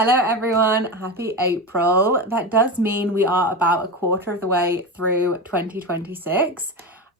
Hello everyone, happy April. That does mean we are about a quarter of the way through 2026.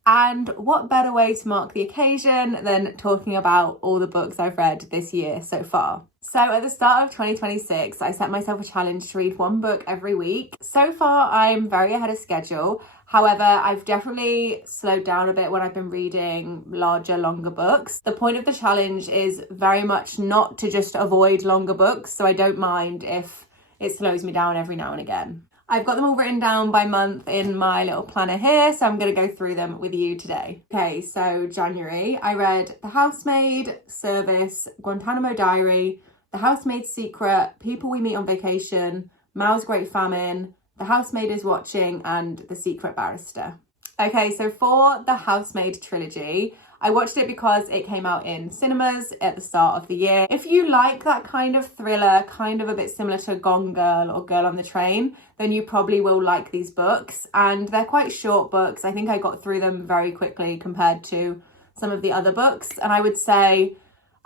And what better way to mark the occasion than talking about all the books I've read this year so far. So at the start of 2026, I set myself a challenge to read one book every week. So far, I'm very ahead of schedule. However, I've definitely slowed down a bit when I've been reading larger, longer books. The point of the challenge is very much not to just avoid longer books, so I don't mind if it slows me down every now and again. I've got them all written down by month in my little planner here, so I'm going to go through them with you today. Okay, so January, I read The Housemaid, Service, Guantanamo Diary, The Housemaid's Secret, People We Meet on Vacation, Mao's Great Famine, The Housemaid is Watching, and The Secret Barrister. Okay, so for the Housemaid trilogy, I watched it because it came out in cinemas at the start of the year. If you like that kind of thriller, kind of a bit similar to Gone Girl or Girl on the Train, then you probably will like these books. And they're quite short books. I think I got through them very quickly compared to some of the other books. And I would say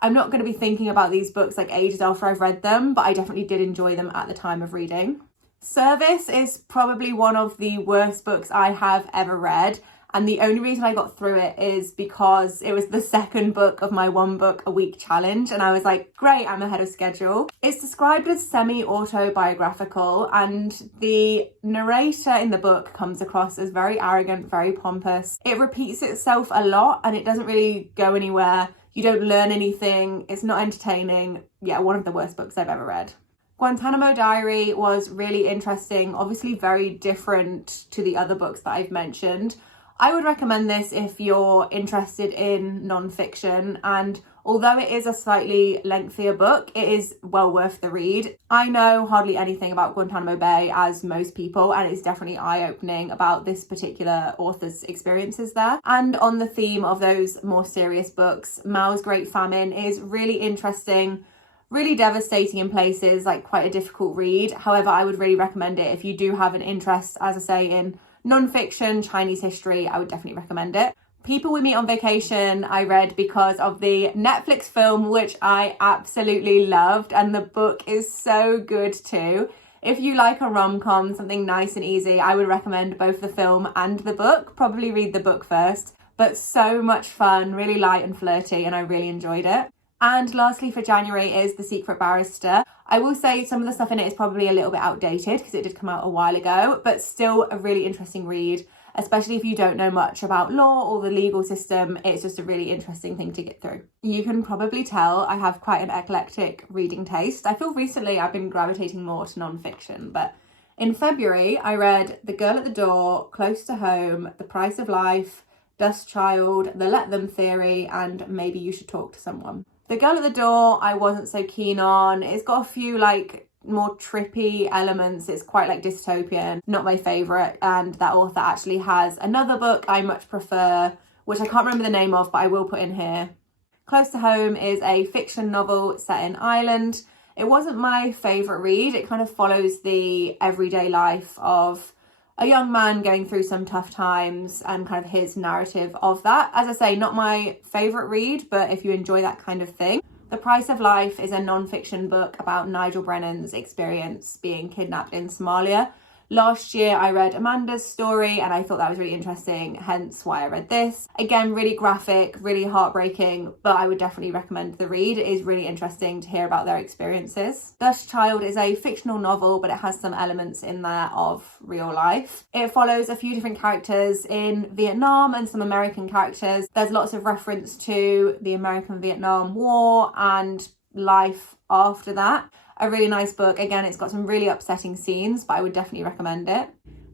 I'm not going to be thinking about these books like ages after I've read them, but I definitely did enjoy them at the time of reading. Service is probably one of the worst books I have ever read. And the only reason I got through it is because it was the second book of my one book a week challenge. And I was like, great, I'm ahead of schedule. It's described as semi-autobiographical, and the narrator in the book comes across as very arrogant, very pompous. It repeats itself a lot and it doesn't really go anywhere. You don't learn anything. It's not entertaining. Yeah, one of the worst books I've ever read. Guantanamo Diary was really interesting, obviously very different to the other books that I've mentioned. I would recommend this if you're interested in non-fiction, and although it is a slightly lengthier book, it is well worth the read. I know hardly anything about Guantanamo Bay, as most people, and it's definitely eye-opening about this particular author's experiences there. And on the theme of those more serious books, Mao's Great Famine is really interesting, really devastating in places, like quite a difficult read. However, I would really recommend it if you do have an interest, as I say, in non-fiction, Chinese history. I would definitely recommend it. People We Meet on Vacation, I read because of the Netflix film, which I absolutely loved, and the book is so good too. If you like a rom-com, something nice and easy, I would recommend both the film and the book. Probably read the book first, but so much fun, really light and flirty, and I really enjoyed it. And lastly for January is The Secret Barrister. I will say some of the stuff in it is probably a little bit outdated because it did come out a while ago, but still a really interesting read, especially if you don't know much about law or the legal system. It's just a really interesting thing to get through. You can probably tell I have quite an eclectic reading taste. I feel recently I've been gravitating more to non-fiction, but in February I read The Girl at the Door, Close to Home, The Price of Life, Dust Child, The Let Them Theory, and Maybe You Should Talk to Someone. The Girl at the Door I wasn't so keen on. It's got a few like more trippy elements. It's quite like dystopian, not my favourite. And that author actually has another book I much prefer, which I can't remember the name of, but I will put in here. Close to Home is a fiction novel set in Ireland. It wasn't my favourite read. It kind of follows the everyday life of a young man going through some tough times and kind of his narrative of that. As I say, not my favourite read, but if you enjoy that kind of thing. The Price of Life is a non-fiction book about Nigel Brennan's experience being kidnapped in Somalia. Last year I read Amanda's story and I thought that was really interesting, hence why I read this. Again, really graphic, really heartbreaking, but I would definitely recommend the read. It is really interesting to hear about their experiences. Dust Child is a fictional novel, but it has some elements in there of real life. It follows a few different characters in Vietnam and some American characters. There's lots of reference to the American-Vietnam War and life after that. A really nice book. Again, it's got some really upsetting scenes, but I would definitely recommend it.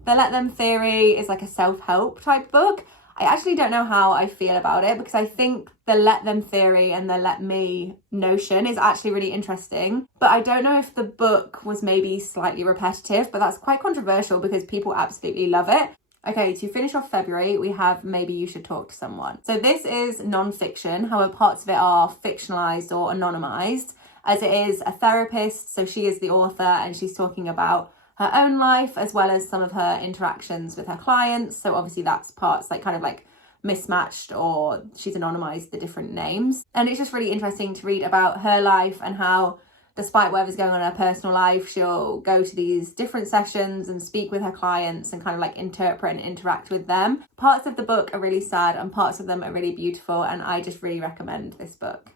The Let Them Theory is like a self-help type book. I actually don't know how I feel about it because I think the Let Them Theory and the Let Me notion is actually really interesting. But I don't know if the book was maybe slightly repetitive, but that's quite controversial because people absolutely love it. Okay, to finish off February, we have Maybe You Should Talk to Someone. So this is non-fiction, however parts of it are fictionalized or anonymized, as it is a therapist. So she is the author and she's talking about her own life as well as some of her interactions with her clients. So obviously that's parts like kind of like mismatched, or she's anonymized the different names. And it's just really interesting to read about her life and how despite whatever's going on in her personal life, she'll go to these different sessions and speak with her clients and kind of like interpret and interact with them. Parts of the book are really sad and parts of them are really beautiful, and I just really recommend this book.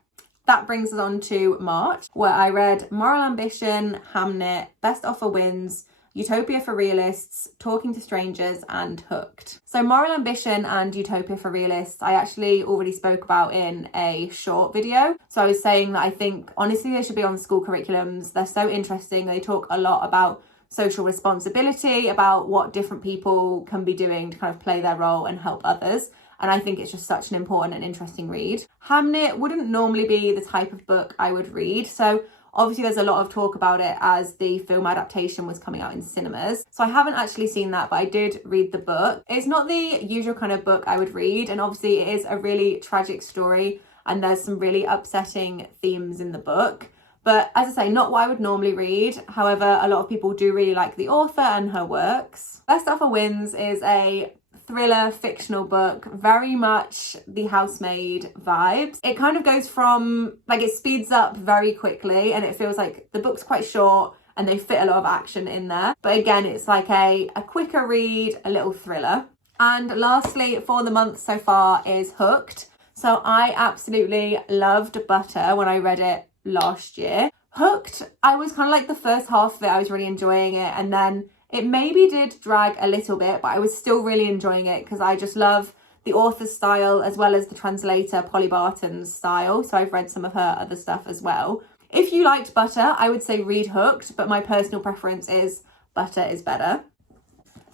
That brings us on to March, where I read Moral Ambition, Hamnet, Best Offer Wins, Utopia for Realists, Talking to Strangers, and Hooked. So Moral Ambition and Utopia for Realists, I actually already spoke about in a short video. So I was saying that I think, honestly, they should be on school curriculums. They're so interesting. They talk a lot about social responsibility, about what different people can be doing to kind of play their role and help others. And I think it's just such an important and interesting read. Hamnet wouldn't normally be the type of book I would read. So obviously there's a lot of talk about it as the film adaptation was coming out in cinemas. So I haven't actually seen that, but I did read the book. It's not the usual kind of book I would read. And obviously it is a really tragic story and there's some really upsetting themes in the book. But as I say, not what I would normally read. However, a lot of people do really like the author and her works. Best Offer Wins is a thriller fictional book, very much The Housemaid vibes. It kind of goes from, like, it speeds up very quickly and it feels like the book's quite short and they fit a lot of action in there. But again, it's like a quicker read, a little thriller. And lastly, for the month so far is Hooked. So I absolutely loved Butter when I read it last year. Hooked, I was kind of like the first half of it, I was really enjoying it, and then it maybe did drag a little bit, but I was still really enjoying it because I just love the author's style as well as the translator Polly Barton's style. So I've read some of her other stuff as well. If you liked Butter, I would say read Hooked, but my personal preference is Butter is better.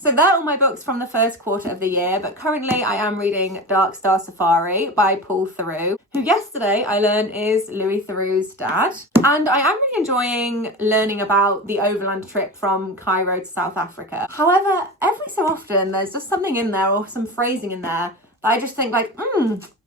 So they're all my books from the first quarter of the year, but currently I am reading Dark Star Safari by Paul Theroux, who yesterday I learned is Louis Theroux's dad. And I am really enjoying learning about the overland trip from Cairo to South Africa. However, every so often there's just something in there or some phrasing in there that I just think like,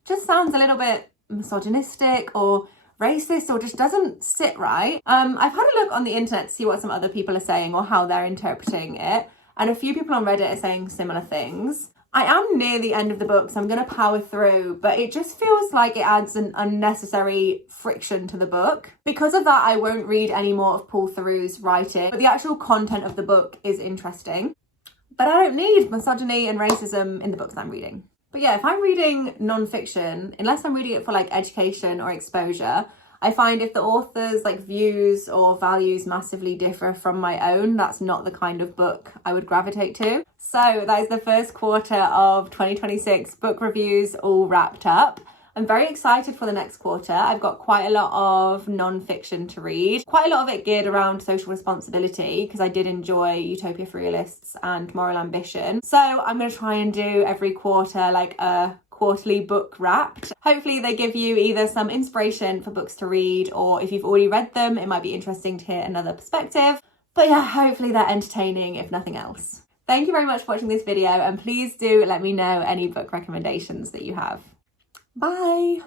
just sounds a little bit misogynistic or racist or just doesn't sit right. I've had a look on the internet to see what some other people are saying or how they're interpreting it. And a few people on Reddit are saying similar things. I am near the end of the book, so I'm going to power through, but it just feels like it adds an unnecessary friction to the book. Because of that, I won't read any more of Paul Theroux's writing, but the actual content of the book is interesting. But I don't need misogyny and racism in the books I'm reading. But yeah, if I'm reading non-fiction, unless I'm reading it for like education or exposure, I find if the author's like views or values massively differ from my own, that's not the kind of book I would gravitate to. So that is the first quarter of 2026 book reviews all wrapped up. I'm very excited for the next quarter. I've got quite a lot of non-fiction to read, quite a lot of it geared around social responsibility because I did enjoy Utopia for Realists and Moral Ambition. So I'm going to try and do every quarter like a quarterly book wrapped. Hopefully they give you either some inspiration for books to read, or if you've already read them, it might be interesting to hear another perspective. But yeah, hopefully they're entertaining if nothing else. Thank you very much for watching this video, and please do let me know any book recommendations that you have. Bye!